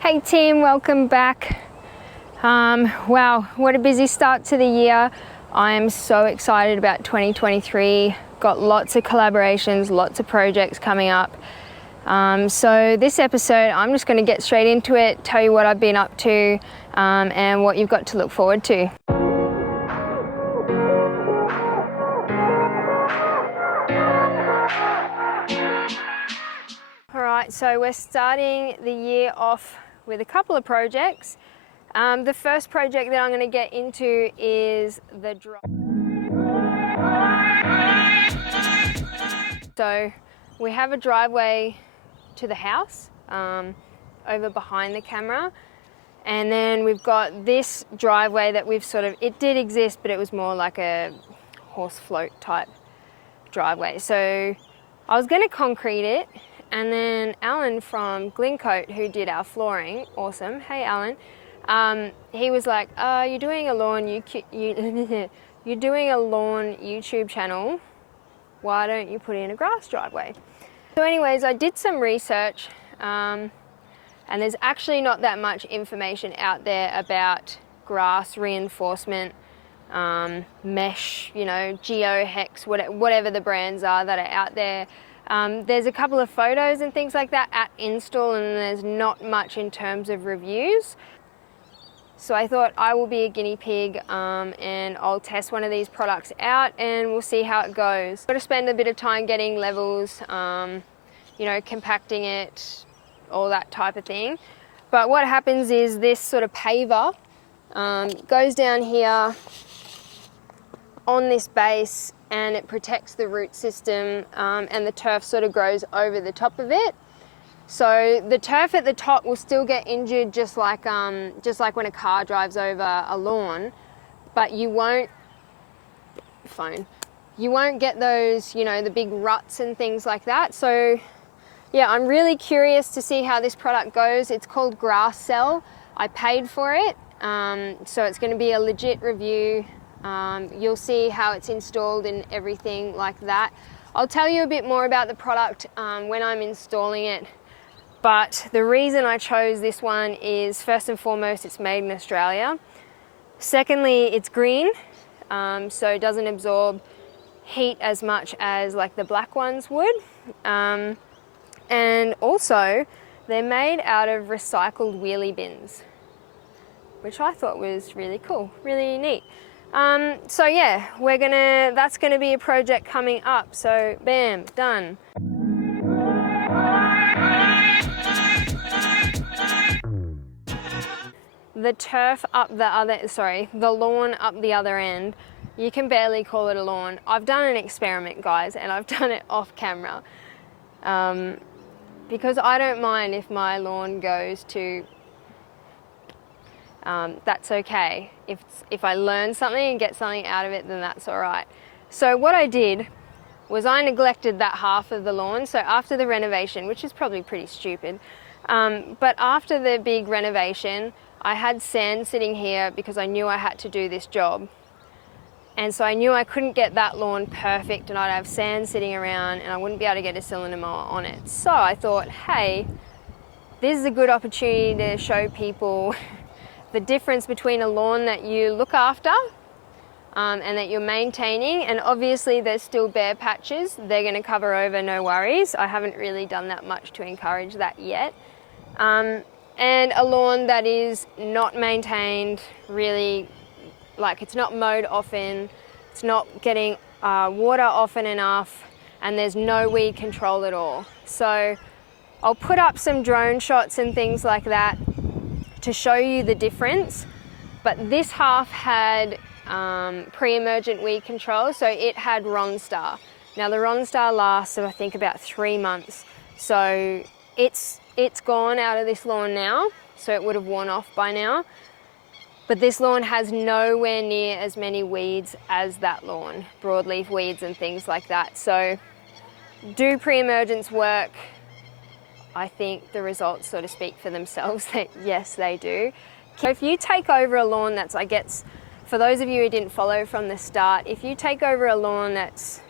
Hey team, welcome back. Wow, what a busy start to the year. I am so excited about 2023. Got lots of collaborations, lots of projects coming up. So this episode, I'm just going to get straight into it, tell you what I've been up to and what you've got to look forward to. Alright, so we're starting the year off with a couple of projects. The first project that I'm going to get into is the drop. So we have a driveway to the house over behind the camera, and then we've got this driveway that we've it did exist, but it was more like a horse float type driveway. So I was going to concrete it, and then Alan from Greenworks, who did our flooring, awesome, hey Alan, he was like, you're doing a lawn you're doing a lawn YouTube channel, why don't you put in a grass driveway? So anyways, I did some research, and there's actually not that much information out there about grass reinforcement, mesh, GeoHex, whatever the brands are that are out there. There's a couple of photos and things like that at install, and there's not much in terms of reviews. So I thought I will be a guinea pig and I'll test one of these products out and we'll see how it goes. Got to spend a bit of time getting levels, compacting it, all that type of thing. But what happens is this sort of paver goes down here on this base, and it protects the root system, and the turf sort of grows over the top of it. So the turf at the top will still get injured just like when a car drives over a lawn, but you won't get those, the big ruts and things like that. So yeah, I'm really curious to see how this product goes. It's called Grass Cell. I paid for it, so it's going to be a legit review. You'll see how it's installed and everything like that. I'll tell you a bit more about the product when I'm installing it. But the reason I chose this one is, first and foremost, it's made in Australia. Secondly, it's green, so it doesn't absorb heat as much as like the black ones would. And also, they're made out of recycled wheelie bins, which I thought was really cool, really neat. So yeah, that's gonna be a project coming up. So bam, done. The turf up the lawn up the other end, you can barely call it a lawn. I've done an experiment, guys, and I've done it off camera. Because I don't mind if my lawn goes to, that's okay. If I learn something and get something out of it, then that's all right. So what I did was I neglected that half of the lawn. So after the renovation, which is probably pretty stupid, but after the big renovation, I had sand sitting here because I knew I had to do this job. And so I knew I couldn't get that lawn perfect and I'd have sand sitting around and I wouldn't be able to get a cylinder mower on it. So I thought, hey, this is a good opportunity to show people the difference between a lawn that you look after and that you're maintaining. And obviously there's still bare patches. They're going to cover over, no worries. I haven't really done that much to encourage that yet. And a lawn that is not maintained, really, like it's not mowed often, it's not getting water often enough, and there's no weed control at all. So I'll put up some drone shots and things like that to show you the difference. But this half had pre-emergent weed control, so it had Ronstar. Now the Ronstar lasts, I think, about 3 months. So it's gone out of this lawn now, so it would have worn off by now. But this lawn has nowhere near as many weeds as that lawn, broadleaf weeds and things like that. So do pre-emergence work? I think the results sort of speak for themselves that yes, they do. So if you take over a lawn that's, for those of you who didn't follow from the start, if you take over a lawn that's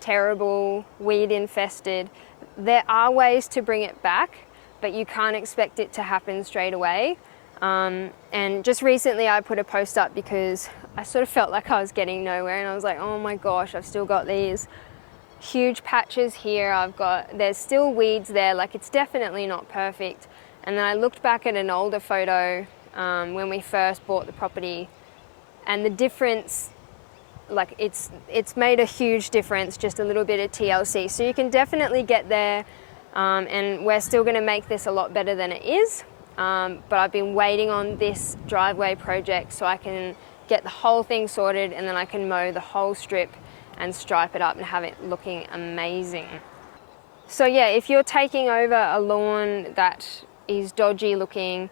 terrible, weed infested, there are ways to bring it back. but you can't expect it to happen straight away. And just recently I put a post up because I sort of felt like I was getting nowhere, and I was like, oh my gosh, I've still got these huge patches here. There's still weeds there, like it's definitely not perfect. And then I looked back at an older photo when we first bought the property, and the difference, like it's made a huge difference, just a little bit of TLC. So you can definitely get there, and we're still going to make this a lot better than it is. But I've been waiting on this driveway project so I can get the whole thing sorted, and then I can mow the whole strip and stripe it up and have it looking amazing. So yeah, if you're taking over a lawn that is dodgy looking,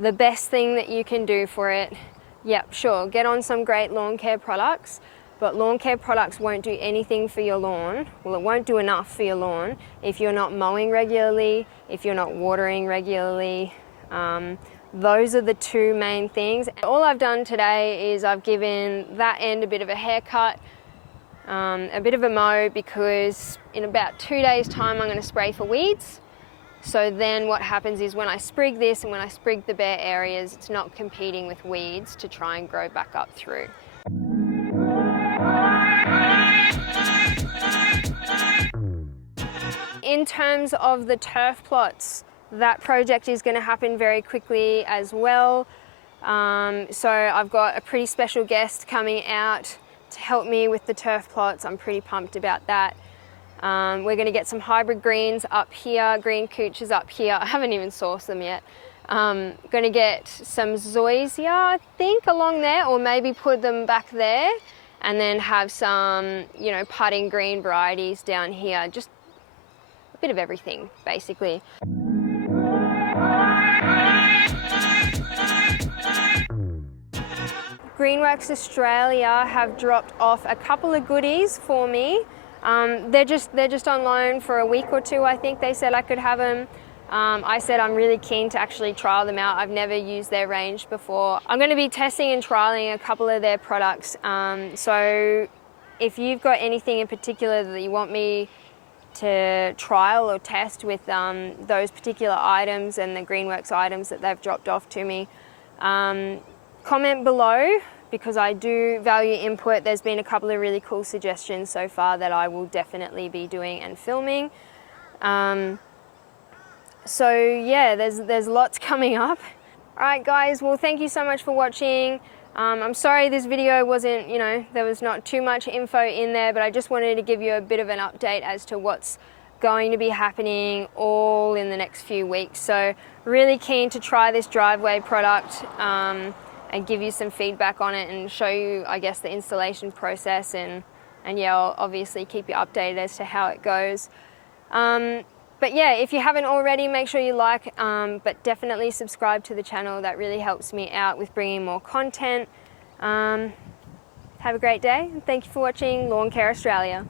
the best thing that you can do for it, yep, sure, get on some great lawn care products, but lawn care products won't do anything for your lawn. Well, it won't do enough for your lawn if you're not mowing regularly, if you're not watering regularly. Those are the two main things. All I've done today is I've given that end a bit of a haircut, a bit of a mow, because in about 2 days time I'm going to spray for weeds. So then what happens is when I sprig this and when I sprig the bare areas, it's not competing with weeds to try and grow back up through. In terms of the turf plots, that project is going to happen very quickly as well. So I've got a pretty special guest coming out to help me with the turf plots. I'm pretty pumped about that. We're going to get some hybrid greens up here, green cooches up here. I haven't even sourced them yet. Going to get some zoysia, I think, along there, or maybe put them back there, and then have some, you know, putting green varieties down here. Just a bit of everything, basically. Greenworks Australia have dropped off a couple of goodies for me. They're just on loan for a week or two. I think they said I could have them. I said I'm really keen to actually trial them out. I've never used their range before. I'm going to be testing and trialing a couple of their products. So if you've got anything in particular that you want me to trial or test with those particular items and the Greenworks items that they've dropped off to me, comment below, because I do value input. There's been a couple of really cool suggestions so far that I will definitely be doing and filming. So yeah, there's lots coming up. All right guys, well thank you so much for watching. I'm sorry this video wasn't, you know, there was not too much info in there, but I just wanted to give you a bit of an update as to what's going to be happening all in the next few weeks. So really keen to try this driveway product and give you some feedback on it and show you, I guess, the installation process, and yeah, I'll obviously keep you updated as to how it goes. But yeah, if you haven't already, make sure you like, but definitely subscribe to the channel. That really helps me out with bringing more content. Have a great day, and thank you for watching Lawn Care Australia.